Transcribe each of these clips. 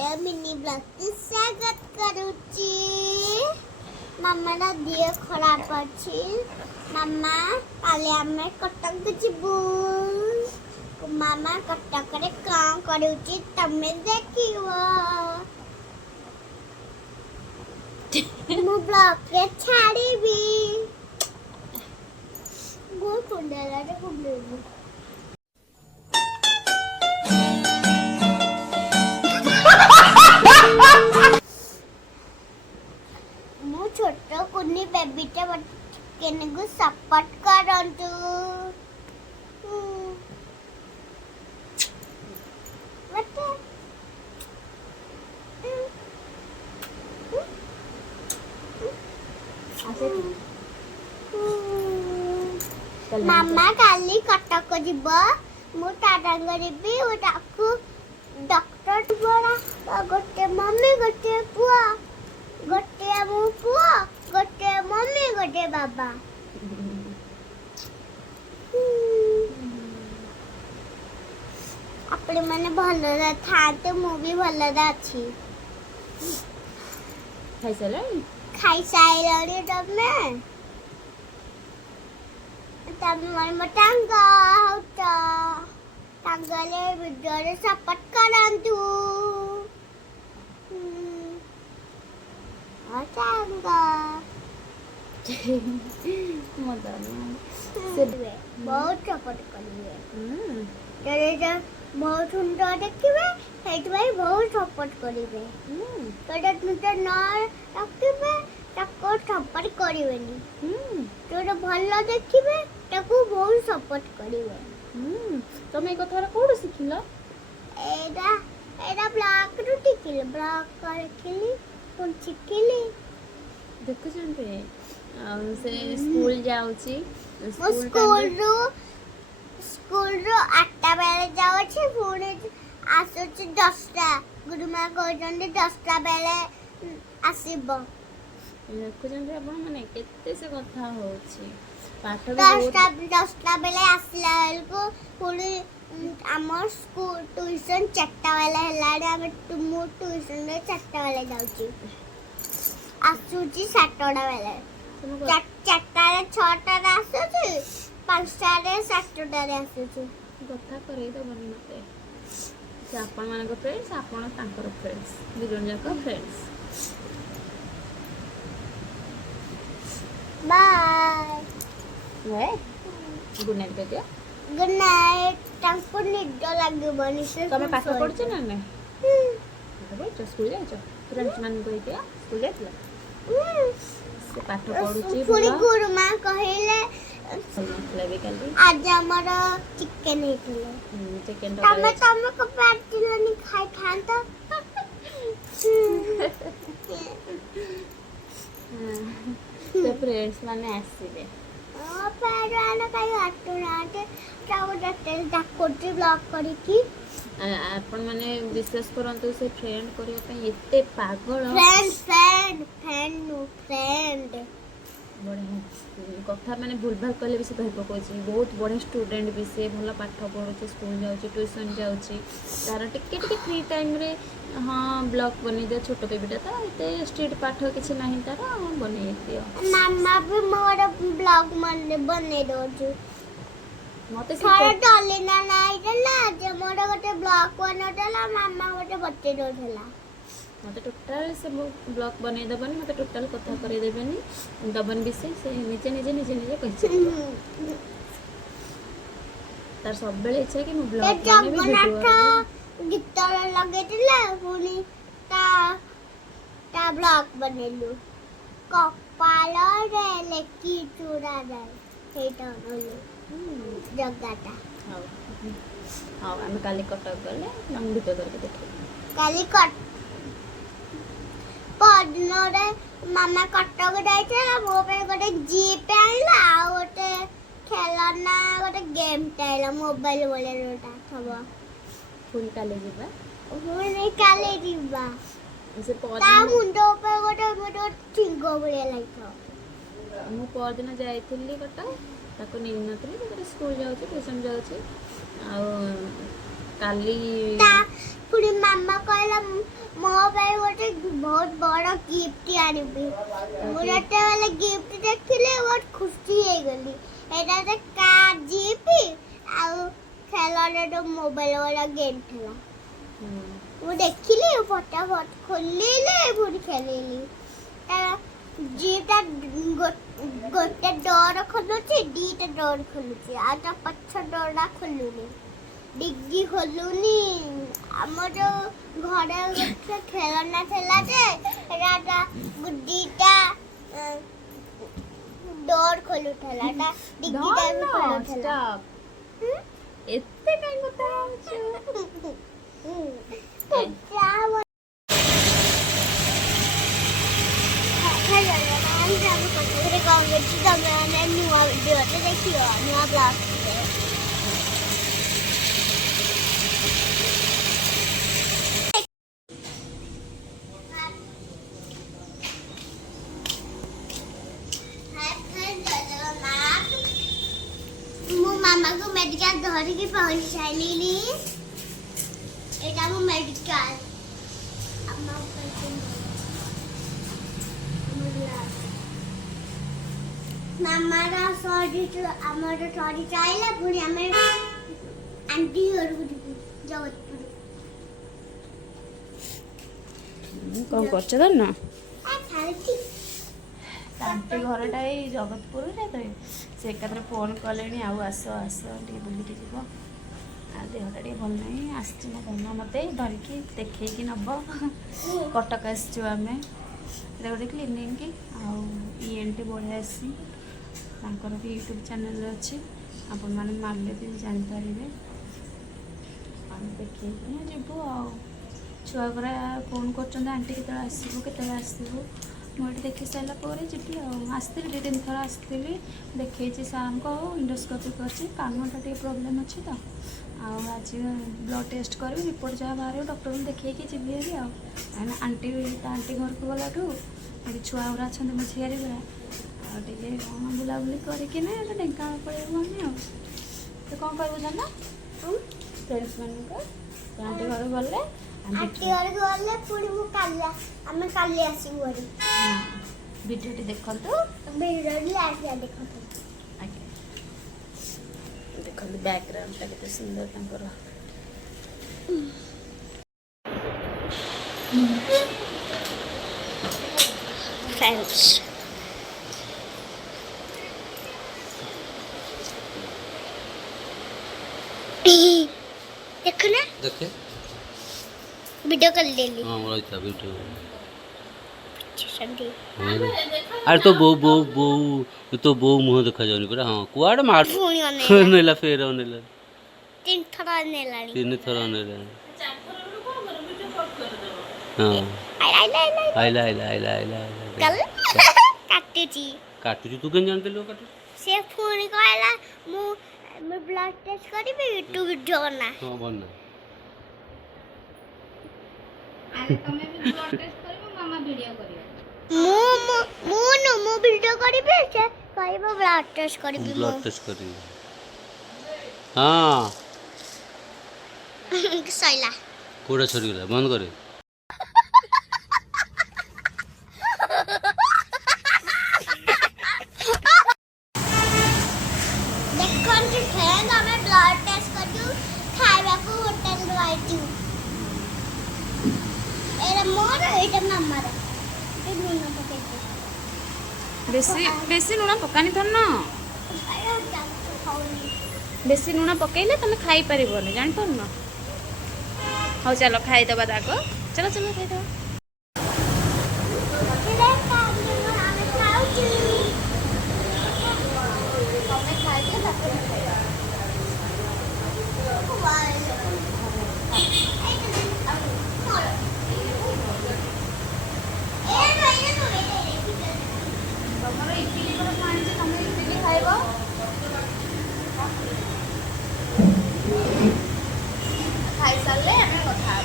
ଗୋଟେ mini blog ସ୍ୱାଗତ କରୁଛି। ମାମାର ଦେହ ଖରାପ ଅଛି। ମାମା କାଲି ଆମେ କଟକ ଯିବୁ। ମାମା କଟକରେ କ'ଣ କରୁଛି ତମେ ଦେଖିବ। ମୁଁ ବ୍ଲଗରେ ଛାଡ଼ିବି। ମୁଁ କୁଣ୍ଡାରେ କୁଣ୍ଡେଇବି। ମୁଁ ଛୋଟ କୁନି ବେବିଟେ କେନକୁ ସପୋର୍ଟ କରନ୍ତୁ। ମାମା କାଲି କଟକ ଯିବ। ମୁଁ ଟାଟା କରିବି। ତାକୁ ଡକ୍ଟର ଯିବ। ଗୋଟେ ମମି ଗୋଟେ ପୁଅ, ଗୋଟେ ମୋ ପୁଅ, ଗୋଟେ ମମି ଗୋଟେ ବାବା। ଆପଣ ମାନେ ଭଲରେ ଥାଆନ୍ତୁ। ମୁଁ ବି ଭଲରେ ଅଛି। ଖାଇସାରିଲଣି ତମେ? ତମେ ମୋ ଟାଙ୍ଗ ହଉଛ। ଟାଙ୍ଗରେ ଭିଡ଼ିଓରେ ସପୋର୍ଟ କରନ୍ତୁ। ଟାଙ୍ଗ ବହୁତ ସପୋର୍ଟ କରିବେ। ବହୁତ ସୁନ୍ଦର ଦେଖିବେ, ସେଇଥିପାଇଁ ବହୁତ ସପୋର୍ଟ କରିବେ। ଯୋଉଟା ନିଜ ନ ରଖିବେ ତାକୁ ସପୋର୍ଟ କରିବେନି। ଯୋଉଟା ଭଲ ଦେଖିବେ ତାକୁ ବହୁତ ସପୋର୍ଟ କରିବେ। ତମେ ଏ କଥା କୋଉଠୁ ଶିଖିଲ? ଏଇଟା ବ୍ଲଗରୁ ଶିଖିଲି। ବ୍ଲଗ କରିଥିଲି ପୁଣି ଶିଖିଲି। ଦେଖୁଛନ୍ତି ସେ ସ୍କୁଲ ଯାଉଛି। ସ୍କୁଲରୁ 8ଟା ବେଳେ ଯାଉଛି, ପୁଣି ଆସୁଛି 10ଟା। ଗୁରୁମା କହୁଛନ୍ତି 10ଟା ବେଳେ ଆସିବ। ଦେଖୁଛନ୍ତି ଆପଣ ମାନେ କେତେ ସେ କଥା ହଉଛି। ପାଠ 10ଟା ବେଳେ ଆସିଲା ବେଳକୁ ପୁଣି ଆମ ସ୍କୁଲ ଟ୍ୟୁସନ 4ଟା ବେଳେ ହେଲାଣି। ମୁଁ ଟ୍ୟୁସନରେ 4ଟା ବେଳେ ଯାଉଛି। ଆସୁଛି 7ଟା ବେଳେ। 4ଟାରେ 6ଟାରେ ଆସୁଛି, 5ଟାରେ 7ଟାରେ ଆସୁଛି। କଥା କରେଇ ଦେବନି ମତେ। ସେ ଆପଣ ମାନଙ୍କ ଫ୍ରେଣ୍ଡସ୍, ଆପଣ ତାଙ୍କର ଫ୍ରେଣ୍ଡସ୍, ଦୁଇ ଜଣ ଯାକ ଫ୍ରେଣ୍ଡସ୍। ବାଏ। ଗୁଡ୍ ନାଇଟ୍ କହିଦିଅ। Good night. ତାଙ୍କୁ ନିଦ ଲାଗିବନି। ତମେ ପାଠ ପଢୁଛ ନା ନାଇଁ? ସ୍କୁଲ ଯାଇଛ? ଫ୍ରେଣ୍ଡସ୍ ମାନଙ୍କୁ କହିଦିଅ ସ୍କୁଲ ଯାଇଥିଲ। ସେ ପାଠ ପଢୁଛି। ପୁଣି ଗୁରୁମା କହିଲେ କାଲି ଆଜି ଆମର ଚିକେନ ହେଇଥିଲା। ଚିକେନ ତମେ କବେ ଆସିଲନି ଖାଇଥାନ୍ତ। ସେ ଫ୍ରେଣ୍ଡସ୍ ମାନେ ଆସିବେ। ଆପଣ ମାନେ ବିଶ୍ୱାସ କରନ୍ତୁ, ସେ ଫ୍ରେଣ୍ଡ କରିବା ପାଇଁ ଏତେ ପାଗଳ। ବଢ଼ିଆ କଥା ମାନେ ଭୁଲ ଭାଲ କଲେ ବି ସେ ଧରି ପକାଉଛି। ବହୁତ ବଢ଼ିଆ ଷ୍ଟୁଡେଣ୍ଟ ବି ସେ। ଭଲ ପାଠ ପଢ଼ୁଛି, ସ୍କୁଲ ଯାଉଛି, ଟ୍ୟୁସନ୍ ଯାଉଛି। ତାର ଟିକେ ଫ୍ରି ଟାଇମ୍ରେ ବ୍ଲଗ୍ ବନେଇଦିଅ। ଛୋଟ ବେବିଟା ତ ଏତେ ଷ୍ଟ୍ରିକ୍ଟ ପାଠ କିଛି ନାହିଁ ତାର, ବନେଇ ଦିଅ। ମାମା ବି ମୋର ବ୍ଲଗ୍ ବନେଇ ଦଉଛି। ମତେ ଡଲିନା ନାଇଁ ଦେଲା ଯେ ମୋର ଗୋଟେ ବ୍ଲଗ୍ ବନେଇଦେଲା। ମାମା ଗୋଟେ ବତେଇ ଦଉଥିଲା। ମତେ ଟୋଟାଲ ସେ ବ୍ଲଗ୍ ବନେଇ ଦେବନି। ମତେ ଟୋଟାଲ କଥା କରେଇ ଦେବେନି, ଦବନି ବି। ସେ ନିଜେ କହିଛି। ତାର ସବୁବେଳେ ଇଚ୍ଛା କି ମୁଁ ବ୍ଲଗ୍ ବନେଇବି, ଭିଡ଼ିଓ ଗୀତ ଲଗେଇଥିଲେ, ପୁଣି ତା ବ୍ଲଗ୍ ବନେଇଲୁ। କପାଳରେ ଲେଖି ଚୁଡ଼ା ଯାଏ, ସେଇଟା ଜଗାଟା। ହଉ ଆମେ କାଲି କଟକ ଗଲେ ଭିଡ଼ିଓ କରିକି ଦେଖିବୁ। କାଲି ପରଦିନରେ ମାମା କଟକ ଯାଇଥିଲା। ମୋ ପାଇଁ ଗୋଟେ ଜିପ୍ ଆଣିଲା, ଆଉ ଗୋଟେ ଖେଳନା, ଗୋଟେ ଗେମ୍ଟେ ଆଣିଲା। ମୋବାଇଲ ଭଳିଆ ଯୋଉଟା ଥବ। ପୁଣି କାଲି ଯିବା। ତା ମୁଣ୍ଡ ଉପରେ ଗୋଟେ ଠିଙ୍ଗ ଭଳିଆ ଲାଗିଥିବ। ମୁଁ ପରଦିନ ଯାଇଥିଲି କଟକ, ତାକୁ ନେଇନଥିଲି। ସ୍କୁଲ ଯାଉଛି, ଟ୍ୟୁସନ୍ ଯାଉଛି। ଆଉ କାଲି पुरी मामा कहला मो भाई गोटे बहुत बड़ा गिफ्ट आनिबी मुझे वाला गिफ्ट देखले बहुत खुशी हो गली एटा तो कार जीप आ खेलने तो मोबाइल वाला गेम खेला वो देखिली फटाफट खोलिले पूरी खेलिली जीटा गोटे डोर खोलुची दीटा डोर खोलुची आ तो पछ डोरा खोलुनी डिग्गी खोलुनी हमर घरे गोटे खेलना थेला जे एटा दीटा डोर खोलुथला ता डिग्गी टा भी खोलुथला एते काई बता छु मामा को मेडिकल धरी की पहुंच साइली एटा मो मेडिकल अम्मा मामारा सॉरी तो हमारा सॉरी चाहिए पूरी हमें आंटी और जगतपुर कौन करछ त ना खाली आंटी घरटा एई जगतपुर रे तो से एकत्र फोन कले आउ आस आस टे बुलिकी जीव आ देहटा टे भल नहीं आसची मो बहन मत धरिकी देखी नब कटक आसचु आम गोटे क्लिनिक आईएनटी बढ़िया आसी तांकर भी यूट्यूब चैनल अच्छी आपण मैंने मारले भी जानीपारे आम देखी जीवु छुआ गुरा फोन कर आंटी के आसबू के आसबू मुझे देखी सारा जी आसती 2-3 थर आसती देखी सार को इंडोस्कोपी कर कानटा टे प्रोब्लेम अच्छी तो आज ब्लड टेस्ट करी रिपोर्ट जहाँ बाहर डॉक्टर को देखिए जी आंटी आंटी घर को गला छुआ गुरा अच्छा मो झियारी गुरा आगे कौन बुलाबुली करके ढेंका पड़ेबू आम तो कौन कर जाना फ्रेंड्स मान आंटी घर गले आंटी घर गले पुणी मु काला हम काले आसी घरे वीडियो देखंतु वीडियो लास्ट देखंतु आगे देखंतु बैकग्राउंड टा केते सुंदर तंकर फ्रेंड्स देखो ना देखे वीडियो कर ले ली हाँ वही था वीडियो संडे अरे तो बो तो बो मुंह देखा जानी पड़ा हाँ कुआड़ मार पुणी अने नेला फेर नेला 3 थर नेलानी 3 थर नेला हाँ आइला कल काटुची तू केन जानते लो काटू से पुणी कहला मु ब्लड टेस्ट करी यूट्यूब वीडियो बना हाँ बनना आले तमे भी ब्लड टेस्ट करबो मामा वीडियो करियो मु वीडियो करी से कहबो ब्लड टेस्ट करी हाँ सैला कोड़ा छरी गला बंद करे देखन के फ्रेंड हमें ब्लड टेस्ट करू खाइबा को होटल रवाइतु एरा मोर एटा मामा रे ए नुन पके बेसी लुण पकानी थन ना बेसी लुण पकईले तुम खाई पारिबनी जान पार ना हाँ चलो खाईदबा ताको चलो चलो खाईदबा खाई सारे आम कथा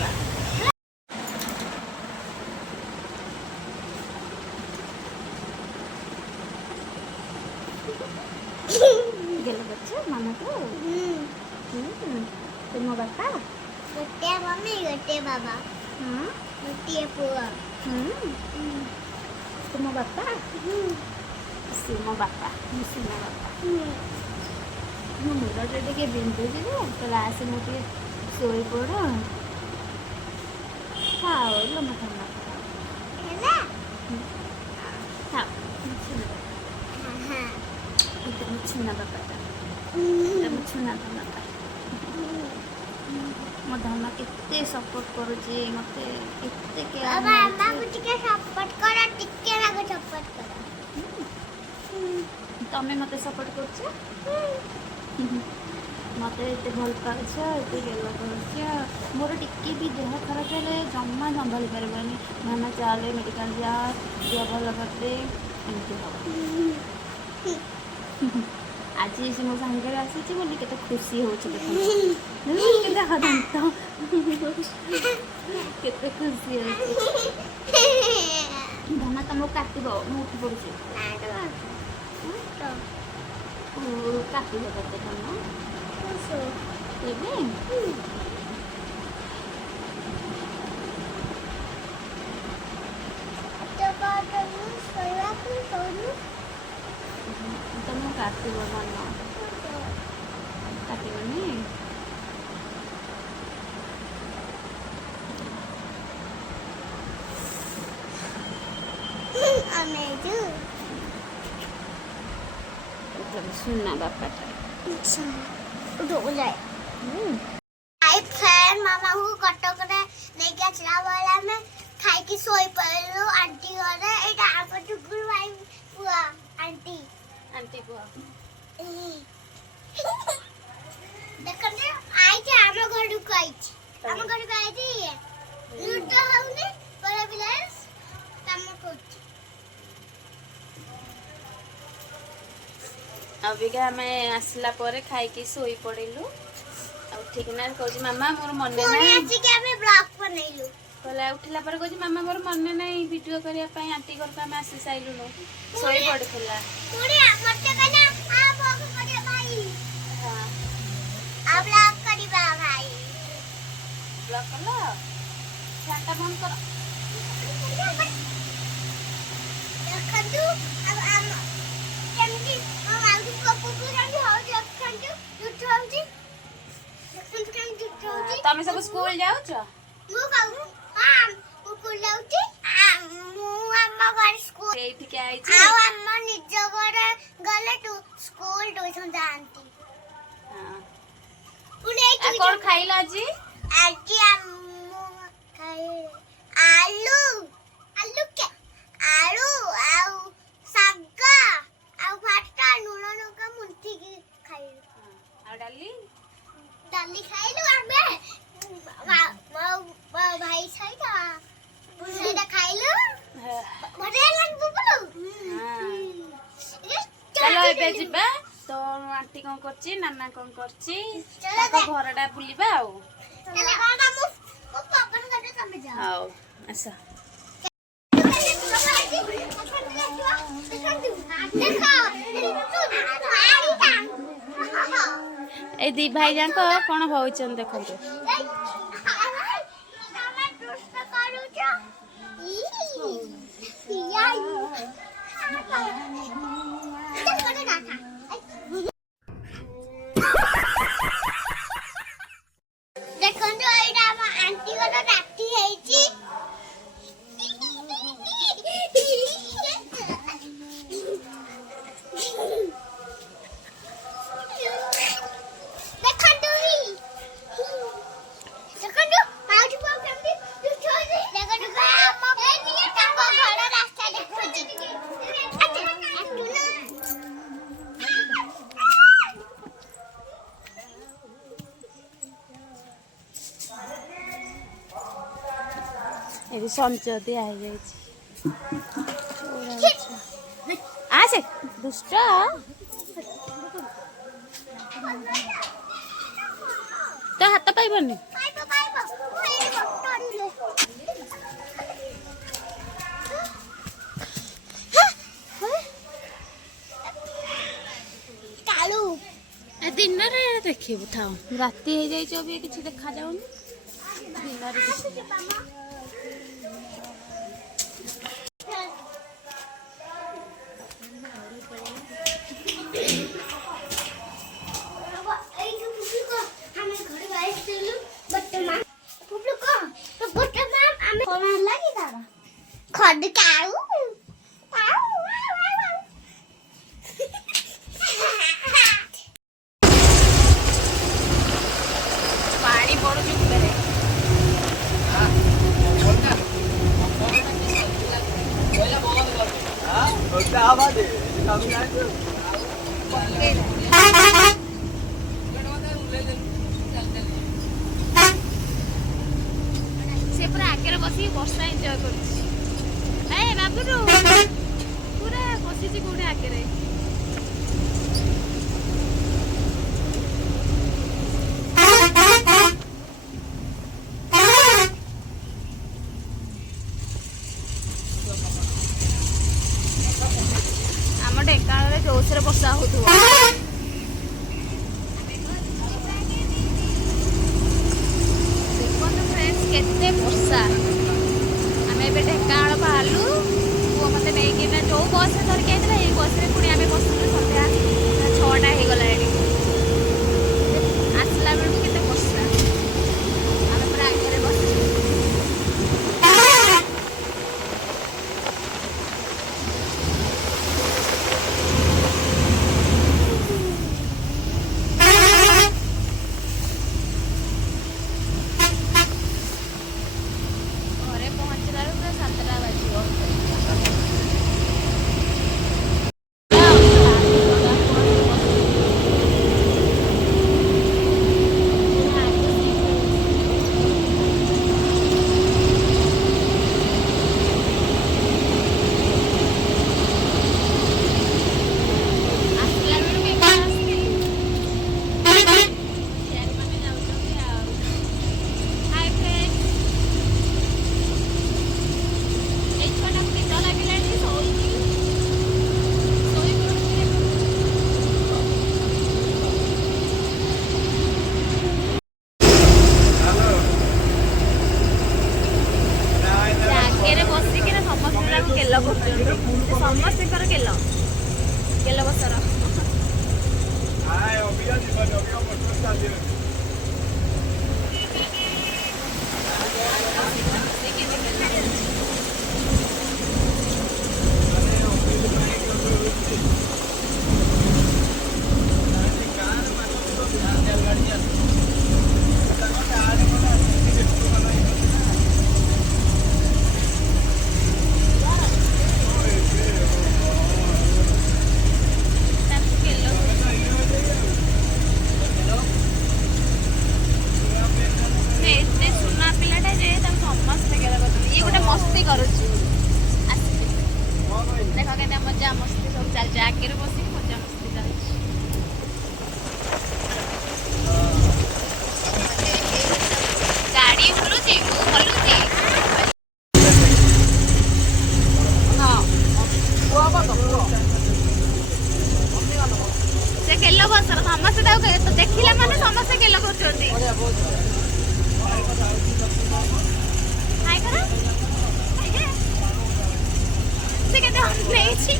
गेल बच्चा मामा को तुम बापा गोटे मम्मी गोटे बाबा गोटे पुआ तुम बापा सी मो बापा सी मो बापा ମୋ ମୁଣ୍ଡଟା ଟିକେ ବିନ୍ଧୁଛି ଯେ କହିଲା ଆସେ ମୁଁ ଟିକେ ଶୋଇପଡ଼ ଖାଅ ଲୋ ମା ଥଣ୍ଡା ହେଲା ଖାଅ ଏଇଟା ମୋ ଛୁନା ବାପାଟା ଏଇଟା ମୋ ଛୁନା ଧନଟା ମୋ ଧନ କେତେ ସପୋର୍ଟ କରୁଛି ମୋତେ କେତେ ବାବା ଆମକୁ ଟିକେ ସପୋର୍ଟ କର ଟିକେ ନାକୁ ସପୋର୍ଟ କର ତମେ ମୋତେ ସପୋର୍ଟ କରୁଛ ମୋତେ ଏତେ ଭଲ ପାଉଛ ଏତେ ଗେଲ କରୁଛ ମୋର ଟିକେ ବି ଦେହ ଖରାପ ହେଲେ ଜମା ସମ୍ଭାଳି ପାରିବନି ମାମା ଚାଲେ ମେଡ଼ିକାଲ ଯା ଦେହ ଭଲ କରିଦେ ଏମିତି ହେବ ଆଜି ସେ ମୋ ସାଙ୍ଗରେ ଆସିଛି ବୋଲି କେତେ ଖୁସି ହେଉଛି ଦେଖନ୍ତୁ କେତେ ହଦାନ୍ତ କେତେ ଖୁସି ହେଉଛି ଧନ ତମକୁ କାଟିବ ମୁଁ ଉଠି ପଡ଼ୁଛି କାଟିବ କେତେ ଧନ ଏବେ ତମକୁ କାଟିବ ଧନ କାଟିବନି ସୁନା ବାପାଟା ମାମାକୁ କଟକରେ ନେଇକି ଆସିଲା ବେଳେ ଆମେ ଖାଇକି ଶୋଇ ପଡ଼ିଲୁ ଆଣ୍ଟି ଘରେ ଏଇଟା ଆମ ଟୁକୁର ଭାଇ ପୁଅ ଆଣ୍ଟି ଆଣ୍ଟି କୁହ ଦେଖନ୍ତୁ ଆଇଛି ଆମ ଘରକୁ ଆଇଛି ଆମ ଘରକୁ ଆଇଛି ଲୁଡୋ ହଉନି ବଡ଼ ପିଲା କାମ କରୁଛି ଅବିକା ଆମେ ଆସିଲା ପରେ ଖାଇକି ଶୋଇ ପଡ଼ିଲୁ ଆଉ ଉଠିକିନା କହୁଛି ମାମା ମୋର ମନେ ନାହିଁ ଆସିକି ଆମେ ବ୍ଲଗ ବନେଇଲୁ କହିଲା ଉଠିଲା ପରେ କହୁଛି ମାମା ମୋର ମନେ ନାହିଁ ଭିଡ଼ିଓ କରିବା ପାଇଁ ଆଣ୍ଟି ଘରକୁ ଆମେ ଆସି ସାରିଲୁଣୁ ଶୋଇ ପଡ଼ିଥିଲା ପୁଣି ମତେ କହିଲା ଆ ବ୍ଲଗ କରିବା ଭାଇ ହଁ ଆ ବ୍ଲଗ କରିବା ଭାଇ ବ୍ଲକ୍ କଲ ଫ୍ୟାନ୍ଟା ବନ୍ଦ କର ଦେଖନ୍ତୁ କେମିତି ମାଉସୀ ପପୁକୁ କେମିତି ହଉଛି ଦେଖନ୍ତୁ ଜୁଟ ହଉଛି ଦେଖନ୍ତୁ କେମିତି ଜୁଟ ହଉଛି ତମେ ସବୁ ସ୍କୁଲ ଯାଉଛ ମୁଁ କହୁ ହଁ ମୁଁ ସ୍କୁଲ ଯାଉଛି ମୁଁ ଆମ ଘରେ ସ୍କୁଲ ଏଇଠିକି ଆଇଛି ଆଉ ଆମ ନିଜ ଘରେ ଗଲେ ତୁ ସ୍କୁଲ ଟ୍ୟୁସନ ଯାଆନ୍ତି ପୁଣି ଏଇଠି କଣ ଖାଇଲ ଆଜି ଆଜି ମୁଁ ଖାଇ ଆଳୁ ଆଳୁ ଆଉ ଶାଗ ଆଉ ଭାତ ଲୁଣ ଲଙ୍କା ମୁଣ୍ଠିକି ଖାଇଲୁ ଆଉ ଡାଲି ଖାଇଲୁ ଆମେ ମୋ ଭାଇ ସହିତ ସେଇଟା ଖାଇଲୁ ବଢିଆ ଲାଗିବ ବୋଲ ଚାଲ ଏବେ ଯିବା ତ ଆଣ୍ଟି କଣ କରୁଛି ନାନା କଣ କରୁଛି ତାଙ୍କ ଘରଟା ବୁଲିବା ଆଉ ହଉ ଆସ এই ଦି ଭାଇ ଯାକ କଣ ହଉଛନ୍ତି ଦେଖନ୍ତୁ ଦେଖନ୍ତୁ ଏଇଟା ଆମ ଆଣ୍ଟିଙ୍କର ରାତି ହେଇଛି ଦେଖନ୍ତୁ ମାଉସୀ ପୁଅ କେମିତି ଦେଖନ୍ତୁ ତାଙ୍କ ଘର ରାସ୍ତା ଦେଖୁଛି ଏଠି ସଞ୍ଚ ଦିଆ ହେଇଯାଇଛି ଆସେ ଦୁଷ୍ଟ ତ ହାତ ପାଇବନି ଦିନରେ ଦେଖିବୁ ଥାଉ ରାତି ହେଇଯାଇଛି ଏବେ କିଛି ଦେଖାଯାଉନି ଦିନରେ ଆସୁଛି ମାମା। ଏଇଠୁ ପୁପୁ କହ ଆମେ ଘରକୁ ଆସିଥିଲୁ ବର୍ତ୍ତମାନ ପୁପୁ କହ ତ ବର୍ତ୍ତମାନ ଆମେ କଣ ହେଲା କି ତାର ଖଡ କାଉ ପାଣି ପଡୁଛି ଉପରେ ସେ ପୁରା ଆଗରେ ବସିକି ବର୍ଷା ଏନ୍ଜୟ କରୁଛି। ଏ ବାବୁରୁ ପୁରା ବସିଛି କୋଉଠି ଆଗରେ। ଆମ ଢେଙ୍କାନାଳରେ ଜୋରସରେ ବର୍ଷା ହଉଥିବ। ଦେଖନ୍ତୁ ଫ୍ରେଣ୍ଡସ୍ କେତେ ବର୍ଷା। ଆମେ ଏବେ ଢେଙ୍କାନାଳ ବାହାରିଲୁ। ପୁଅ ମୋତେ ନେଇକିନା ଯୋଉ ବସ୍ରେ ଧରିକି ଆସିଥିଲା ଏଇ ବସ୍ରେ ପୁଣି ଆମେ ବସିଲୁ। ସନ୍ଧ୍ୟା 6ଟା ହେଇଗଲା ଏଠି। ଆସିଲା ବେଳକୁ କେତେ ବର୍ଷା। ଆମେ ପୁରା ଆଗରେ ବସିଛୁ। ଘରେ ପହଞ୍ଚିଲା ବେଳକୁ ପୁରା 7ଟା ବାଜିବ। ଆସିଲା ବେଳକୁ ଏକା ଆସିଥିଲି। ମାନେ ଯାଉଛନ୍ତି ଆଉ। High friend. ଏଇ ଛୁଆଟାକୁ ନିଦ ଲାଗିଲାଣି ଶୋଇଛି। ଶୋଇପଡୁଛି। ସେ ଆଗରେ ବସିକିନା ସମସ୍ତଙ୍କୁ କେଲ କରୁଛନ୍ତି। ସେ ସମସ୍ତଙ୍କର କେଲ ବସର। ତାକୁ କେଲ ସେ ଏତେ ସୁନା ପିଲାଟା ଯେ ତାକୁ ସମସ୍ତେ କେଲ କରୁଛନ୍ତି। ଇଏ ଗୋଟେ ମସ୍ତି କରୁଛି। ଆସିଛି ଦେଖ କେତେ ମଜା ମସ୍ତି ସବୁ ଚାଲିଛି। ଆଗରେ ବସିକି ମଜା ମସ୍ତି ଚାଲିଛି। ଗାଡି ବୁଲୁଛି ମୁଁ ହଲୁଛି। ସେ କେଲ ବସର ସମସ୍ତେ ତାକୁ ଦେଖିଲା ମାନେ ସମସ୍ତେ କେଲ କରୁଛନ୍ତି। ହାଇ କର। ସେ କେତେ ଅନେଇଛି।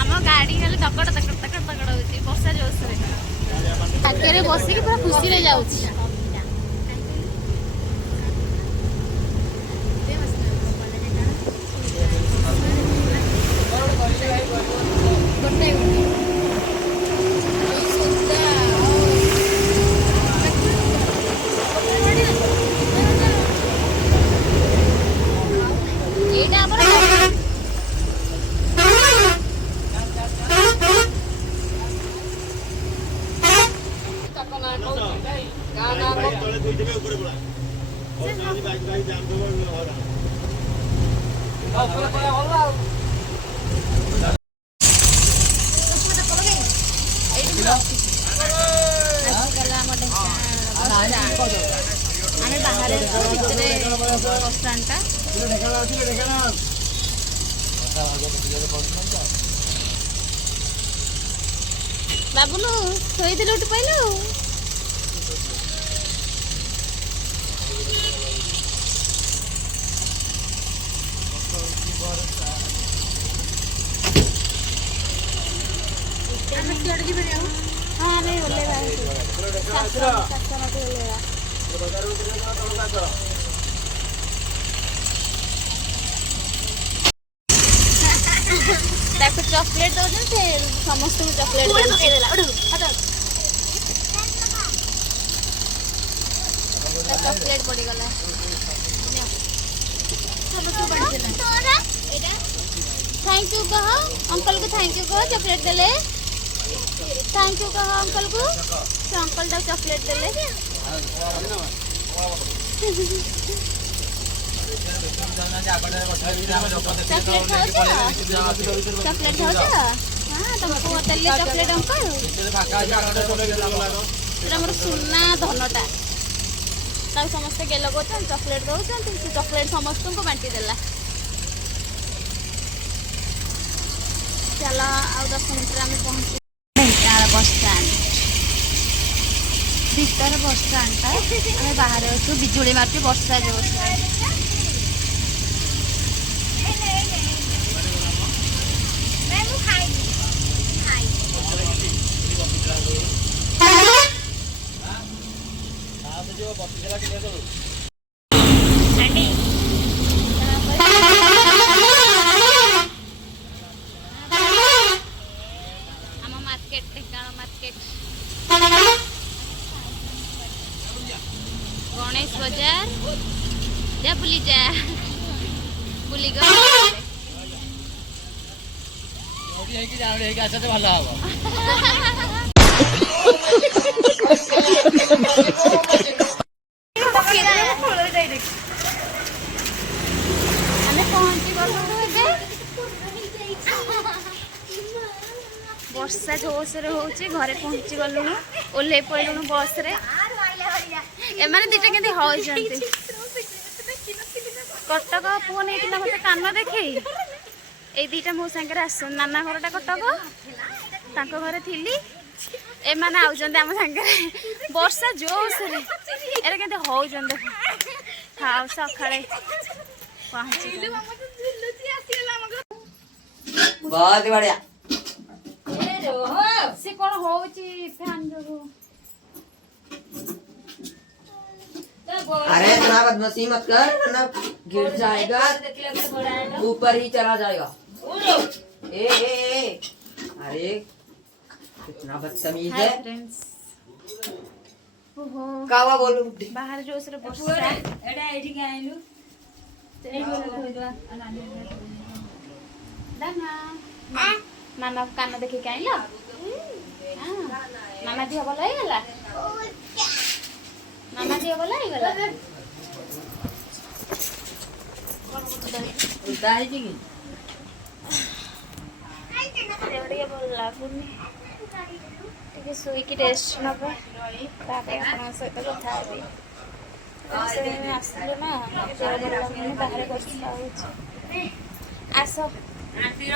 ଆମ ଗାଡି ଖାଲି ତକଡ ହଉଛି। ବର୍ଷା ଜୋରସରେ ଆଗରେ ବସିକି ପୁରା ଖୁସିରେ ଯାଉଛି। ଏଇଟା ଆମର ଆମେ ବାହାରେ ଭିତରେ ବସଷ୍ଟାଣ୍ଡଟା ବାବୁଲୁ ଶୋଇଥିଲେ ଉଠି ପାଇଲୁ। हाँ नहीं ओल्हेଇବା ତାକୁ ଚକଲେଟ୍ ଦଉଛନ୍ତି ସେ ସମସ୍ତଙ୍କୁ ଚକଲେଟ୍ ଚକଲେଟ୍ ପଡ଼ିଗଲା। थैंक यू कह अंकल को, थैंक यू कह चॉकलेट देले, थैंक यू कह अंकल को, तो अंकल टा चॉकलेट देले। चॉकलेट खाओ, चॉकलेट खाओ। हाँ तुमको देले चॉकलेट अंकल, मोर सुना धनटा ताऊ समस्त गेल को चॉकलेट दौरान से चॉकलेट समस्त को बांटी देला। चलो आउ 10 मिनट आम पहुँच बस स्टैंड भीतर बस स्टैंड आम बाहर अच्छु बिजुली मार्च वर्षा जो गणेश बाजार जा बुली गो वर्षा जोशरे होची घरे पहुंची गलुनु ओल्हे पड़लुनु बस रे एमाने दिटा केंदी होइजंती कटक पुओ नेकिना मते कान देखै ए दिटा मो संगे आस नाना घरटा कटक तांको घरे थिली एमाने आउजंती हम संगे वर्षा जोशरे एरे केंदी होइजंती खाओ सखाळे पहुंची बहुत बढ़िया से कौन होची फैन जो अरे इतना बदमाशी मत कर वरना गिर जाएगा ऊपर ही चला जाएगा ए अरे कितना बदतमीज है फ्रेंड्स ओहो कावा बोल बाहर जो सर वर्षा एडा एठी के आइलु तेरी बोल धोइ दवा दाना मामा कान देखि के आइलो मामा दिह भल गला मामा दिह भल गला दाई जी देवड़िया बोल लागुनी टिके सोई की रेस्ट नबे तापे आपन सहित कथा हेबी से आसले ना देव बोल लागुनी बाहर बस आउछ आसो आंटी